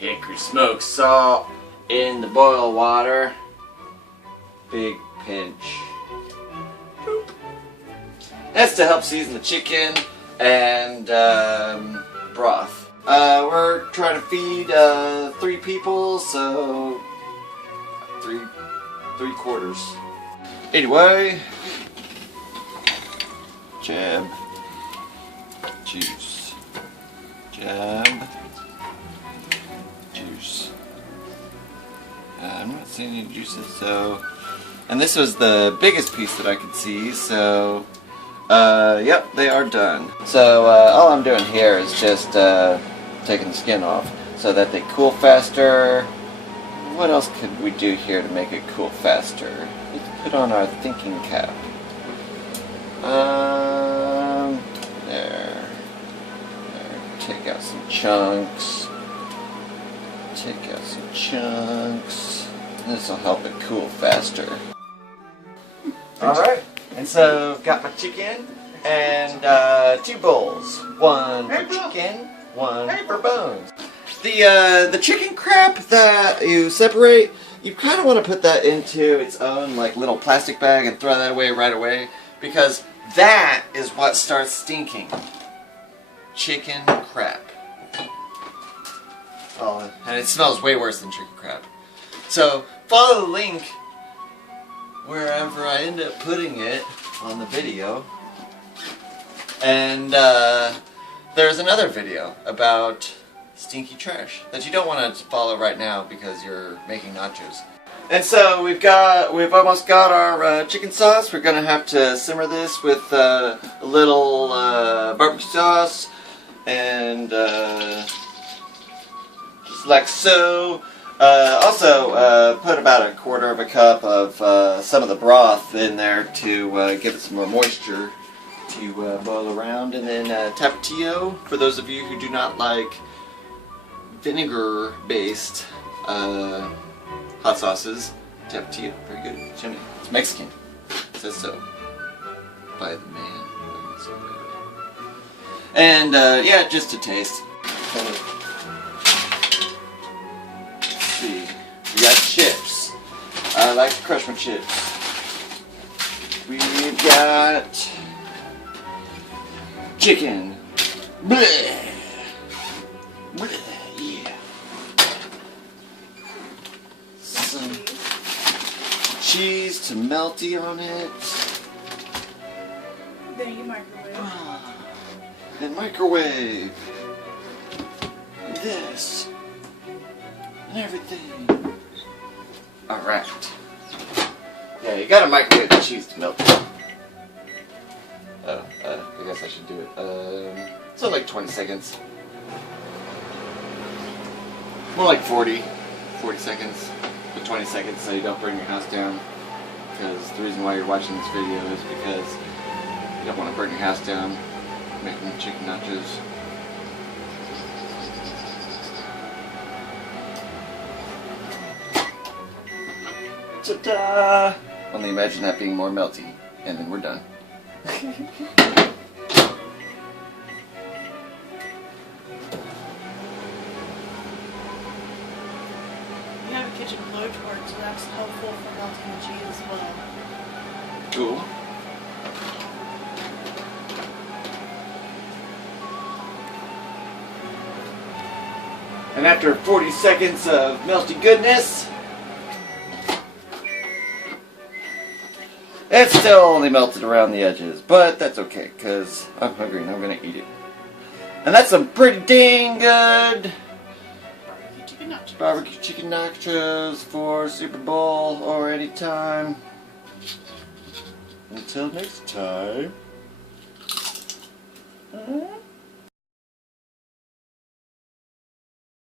hickory smoked salt in the boiled water. Big pinch. Boop. That's to help season the chicken and broth. We're trying to feed 3 people, so 3/4. Anyway, jab, juice, jab, juice. I'm not seeing any juices, so, and this was the biggest piece that I could see, so yep, they are done. So all I'm doing here is just taking the skin off so that they cool faster. What else could we do here to make it cool faster? Let's put on our thinking cap. There. Take out some chunks. Take out some chunks. This will help it cool faster. Alright, and so got my chicken and 2 bowls. One for chicken, one for bones. The chicken crap that you separate, you kind of want to put that into its own like little plastic bag and throw that away right away, because that is what starts stinking. Chicken crap. Oh, and it smells way worse than chicken crap. So follow the link wherever I end up putting it on the video. And there's another video about stinky trash that you don't want to follow right now because you're making nachos. And so we've almost got our chicken sauce. We're gonna have to simmer this with a little barbecue sauce and just like so. Also put about 1/4 cup of some of the broth in there to give it some more moisture to boil around, and then tapatio for those of you who do not like vinegar-based hot sauces. Tapatio, very good. Jimmy, it's Mexican. It says so by the man. And yeah, just to taste. Let's see. We got chips. I like to crush my chips. We've got chicken. Bleh. Bleh. Yeah. Some cheese to melty on it. Then you microwave. And microwave. And this. And everything. Alright. Yeah, you gotta microwave the cheese to melt. Oh, I guess I should do it. So like 20 seconds. More like 40 seconds. But 20 seconds so you don't burn your house down. Because the reason why you're watching this video is because you don't want to burn your house down making chicken nachos. Ta-da! Only imagine that being more melty, and then we're done. You have a kitchen blowtorch, so that's helpful for melting the cheese as well. Cool. And after 40 seconds of melty goodness, it's still only melted around the edges, but that's okay, because I'm hungry and I'm going to eat it. And that's some pretty dang good barbecue chicken nachos for Super Bowl or any time. Until next time.